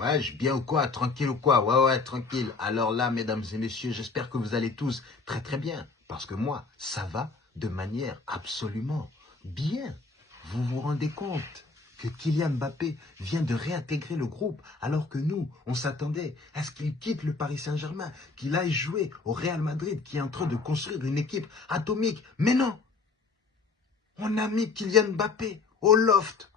Ouais, je bien ou quoi? Tranquille ou quoi? Ouais, ouais, tranquille. Alors là, mesdames et messieurs, j'espère que vous allez tous très très bien. Parce que moi, ça va de manière absolument bien. Vous vous rendez compte que Kylian Mbappé vient de réintégrer le groupe alors que nous, on s'attendait à ce qu'il quitte le Paris Saint-Germain, qu'il aille jouer au Real Madrid qui est en train de construire une équipe atomique. Mais non, on a mis Kylian Mbappé au loft.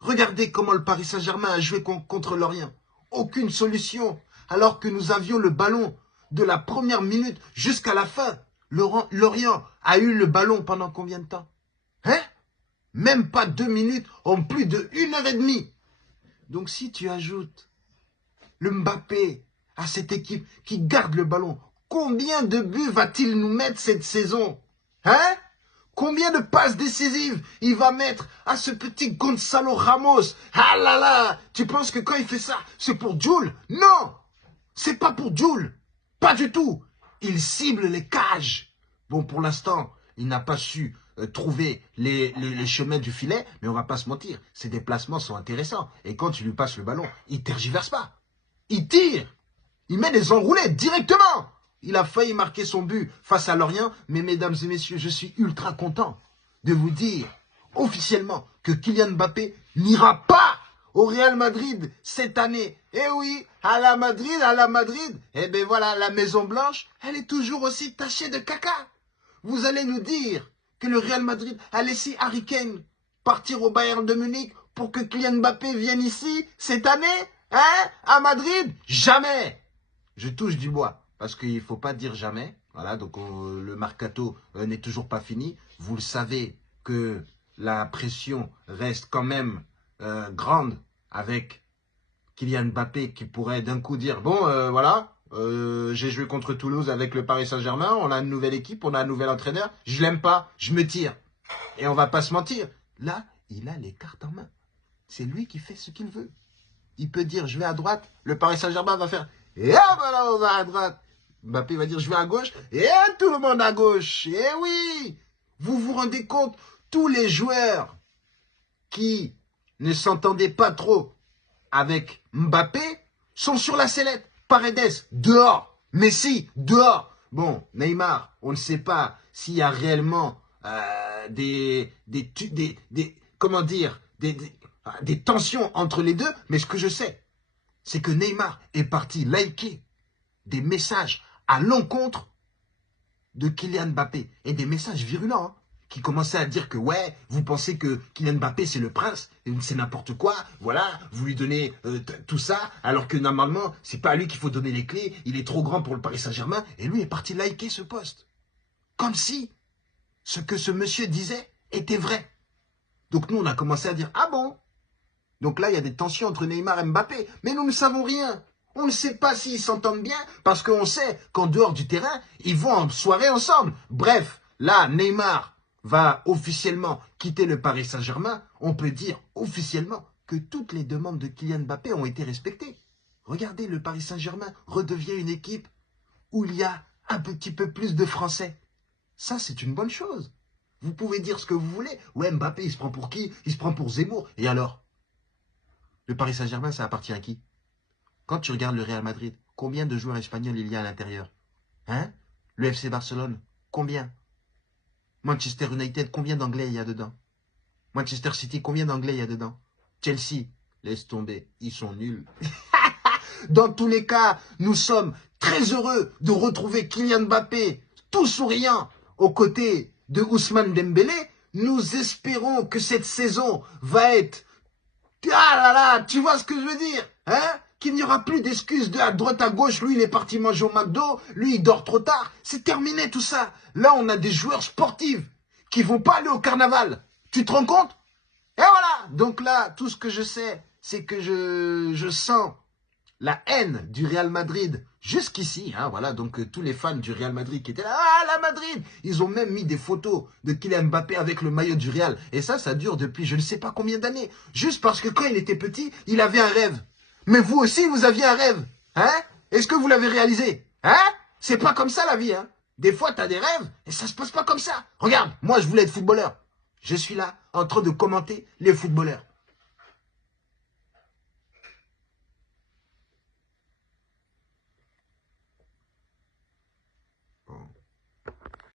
Regardez comment le Paris Saint-Germain a joué contre Lorient. Aucune solution. Alors que nous avions le ballon de la première minute jusqu'à la fin. Lorient a eu le ballon pendant combien de temps? Hein? Même pas 2 minutes en plus de 1 heure et demie. Donc si tu ajoutes le Mbappé à cette équipe qui garde le ballon, combien de buts va-t-il nous mettre cette saison? Hein? Combien de passes décisives il va mettre à ce petit Gonzalo Ramos? Ah là là, tu penses que quand il fait ça, c'est pour Jul? Non, c'est pas pour Jul. Pas du tout. Il cible les cages. Bon, pour l'instant, il n'a pas su trouver les chemins du filet, mais on va pas se mentir, ses déplacements sont intéressants. Et quand tu lui passes le ballon, il tergiverse pas. Il tire. Il met des enroulés directement. Il a failli marquer son but face à Lorient, mais mesdames et messieurs, je suis ultra content de vous dire officiellement que Kylian Mbappé n'ira pas au Real Madrid cette année. Eh oui, à la Madrid, eh bien voilà, la Maison Blanche, elle est toujours aussi tachée de caca. Vous allez nous dire que le Real Madrid a laissé Harry Kane partir au Bayern de Munich pour que Kylian Mbappé vienne ici cette année? Hein? À Madrid? Jamais! Je touche du bois, parce qu'il ne faut pas dire jamais. Voilà, donc le mercato n'est toujours pas fini. Vous le savez que la pression reste quand même grande avec Kylian Mbappé qui pourrait d'un coup dire, bon, voilà, j'ai joué contre Toulouse avec le Paris Saint-Germain, on a une nouvelle équipe, on a un nouvel entraîneur, je l'aime pas, je me tire. Et on va pas se mentir, là, il a les cartes en main. C'est lui qui fait ce qu'il veut. Il peut dire, je vais à droite, le Paris Saint-Germain va faire, et voilà, on va à droite. Mbappé va dire, je vais à gauche, et tout le monde à gauche. Et oui, vous vous rendez compte, tous les joueurs qui ne s'entendaient pas trop avec Mbappé sont sur la sellette. Paredes, dehors. Messi, dehors. Bon, Neymar, on ne sait pas s'il y a réellement comment dire, des tensions entre les deux, mais ce que je sais, c'est que Neymar est parti liker des messages à l'encontre de Kylian Mbappé. Et des messages virulents, hein, qui commençaient à dire que, ouais, vous pensez que Kylian Mbappé, c'est le prince, c'est n'importe quoi, voilà, vous lui donnez tout ça, alors que normalement, c'est pas à lui qu'il faut donner les clés, il est trop grand pour le Paris Saint-Germain, et lui est parti liker ce post. Comme si ce que ce monsieur disait était vrai. Donc nous, on a commencé à dire, ah bon? Donc là, il y a des tensions entre Neymar et Mbappé. Mais nous ne savons rien. On ne sait pas s'ils s'entendent bien parce qu'on sait qu'en dehors du terrain, ils vont en soirée ensemble. Bref, là, Neymar va officiellement quitter le Paris Saint-Germain. On peut dire officiellement que toutes les demandes de Kylian Mbappé ont été respectées. Regardez, le Paris Saint-Germain redevient une équipe où il y a un petit peu plus de Français. Ça, c'est une bonne chose. Vous pouvez dire ce que vous voulez. Ouais, Mbappé, il se prend pour qui? Il se prend pour Zemmour. Et alors? Le Paris Saint-Germain, ça appartient à qui? Quand tu regardes le Real Madrid, combien de joueurs espagnols il y a à l'intérieur? Hein? Le FC Barcelone, combien? Manchester United, combien d'anglais il y a dedans? Manchester City, combien d'anglais il y a dedans? Chelsea, laisse tomber, ils sont nuls. Dans tous les cas, nous sommes très heureux de retrouver Kylian Mbappé, tout souriant, aux côtés de Ousmane Dembélé. Nous espérons que cette saison va être... Ah là là, tu vois ce que je veux dire, hein? Qu'il n'y aura plus d'excuses de à droite à gauche, lui il est parti manger au McDo, lui il dort trop tard. C'est terminé tout ça. Là on a des joueurs sportifs qui vont pas aller au carnaval. Tu te rends compte? Et voilà. Donc là, tout ce que je sais, c'est que je sens la haine du Real Madrid jusqu'ici, hein, voilà, donc tous les fans du Real Madrid qui étaient là, ah la Madrid, ils ont même mis des photos de Kylian Mbappé avec le maillot du Real, et ça dure depuis je ne sais pas combien d'années, juste parce que quand il était petit, il avait un rêve, mais vous aussi vous aviez un rêve, hein, est-ce que vous l'avez réalisé, hein, c'est pas comme ça la vie, hein, des fois t'as des rêves, et ça se passe pas comme ça, regarde, moi je voulais être footballeur, je suis là, en train de commenter les footballeurs.